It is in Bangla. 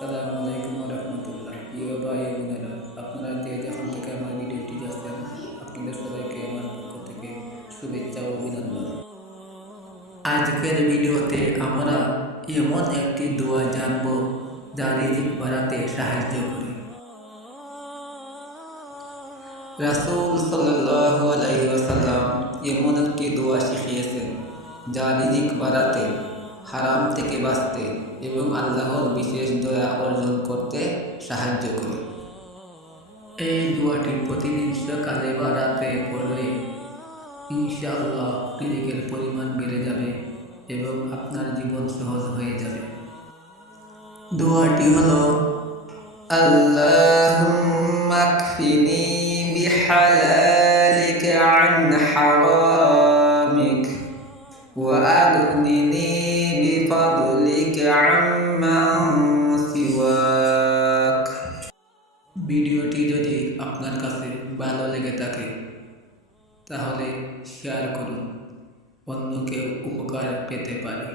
আসসালামু আলাইকুম রহমতুল্লাহ। প্রিয় ভাই ও বোনেরা, আপনারা যে যেখান থেকে আমার ভিডিওটি দেখছেন, আপনাদের সবাইকে আমার পক্ষ থেকে শুভেচ্ছা ও অভিনন্দন। আজকের ভিডিওতে আমরা এমন একটি দোয়া জানব যা রিজিক বাড়াতে সাহায্য করে। রাসূল সাল্লাল্লাহু আলাইহি ওয়াসাল্লাম এমন একটি দোয়া শিখিয়েছেন যা রিজিক বাড়াতে, হারাম থেকে বাঁচতে এবং আল্লাহর বিশেষ দয়া অর্জন করতে সাহায্য করে। এই দোয়াটি প্রতিদিন সকালে বা রাতে পড়লে ইনশাআল্লাহ রিজিকের পরিমাণ বেড়ে যাবে এবং আপনার জীবন সহজ হয়ে যাবে। দোয়াটি হলো আল্লাহুম্মা কফিনি বিহালালিকা আন হারামিক ওয়া আগনিনি বিফাদলিকা আম্মান সিওয়াক। ভিডিওটি যদি আপনার কাছে ভালো লেগে থাকে তাহলে শেয়ার করুন, অন্য কেউ উপকার পেতে পারে।